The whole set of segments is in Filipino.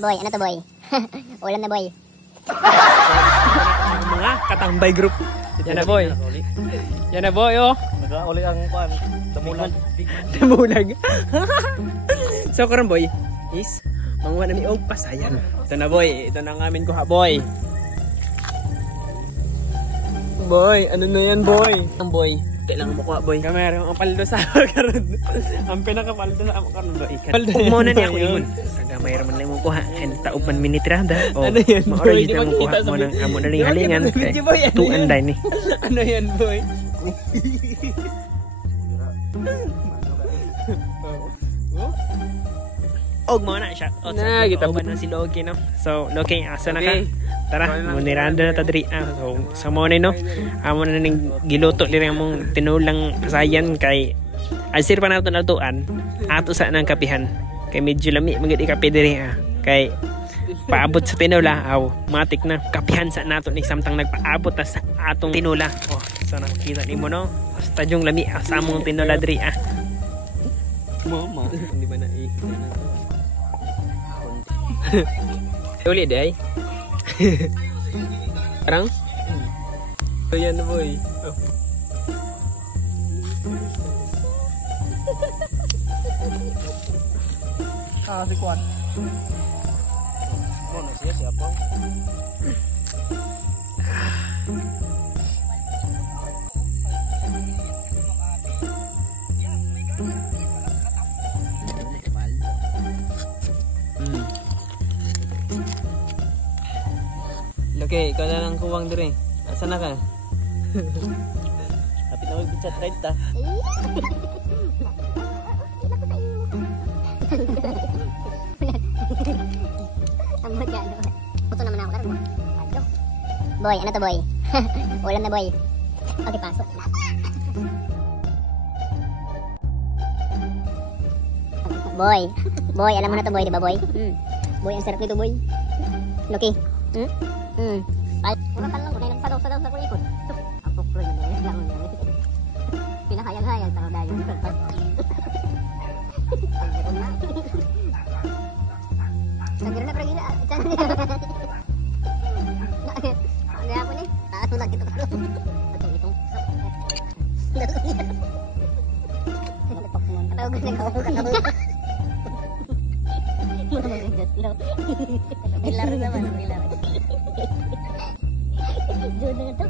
Boy, ano to boy? Ulam na boy. Mga katambay group. Yan na boy. Yan na boy oh. Nag-uli ang kuan. Damulag. Damulag. So karon boy is manguha na mi og pasayan. Ito na boy. Ito na ang amin kuha boy. Boy, ano na yan boy? Ang boy. Kailangan makuha boy. Kamera ang paldo sa karon. Ang pinakapaldo sa ako karon boy. Ug mo na ni ako ingon. Sa gamay ra man lang mo kuha and taog man minitrada. O. Ano yan boy? Di mo kuha mo nang amo na ring halingan. Tuan dai ni. Ano yan boy? Og mo na siya. Na kita ba na si Loki no. So Loki asa na ka? Tara, muniranda na ta diri. So sa mo no. Amo na ning giluto diri among tinulang pasayan kay asir pa nato natuan. Ato sa nang kapihan. Kay medyo lami magid ikape diri kay paabot sa tinula aw matik na kapihan sa nato ni samtang nagpaabot ta sa atong tinula. Oh, so nakita nimo no. Basta yung lami sa among tinula diri Mama, hindi ba na ulit deh. Parang? Ayan na boy. Oh. Si Kwan. Mana siapa? Okay, ikaw na lang kuwang diri. Asa na ka? Tapi na mag-chat right ta. Ang magano. Puto naman ako karon. Boy, ano to boy? Ulam na boy. Okay, pasok. Boy. Boy, alam mo na to boy, di ba boy? Boy, ang sarap nito boy. Loki. Ay, kurang lang ko na nagpadaw-sadaw sa kulikod. Ang pukloy na lang lang. Pinahayag-hayag taro dayon. Sagir na pergi na. Ano ako ni? Taas lang kita taro. Itong. Tawag na ko kataw. Pilar naman, pilar. Doon na ito.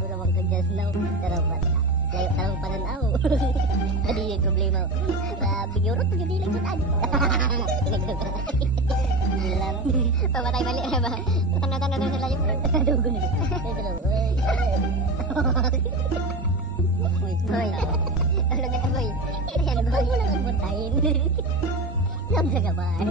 Burawang kagyaslaw. Tarapat. Layo tarang pananaw. Tadi yung problema. Bigyorot, pag-ibilang sutan. Bilang. Pamatay balik na ba? Tanda-tanda doon sila yung dugo na. Uy. Tulog na boy. Yan boy. Huwag mo lang ang butahin. Saan sa gabay?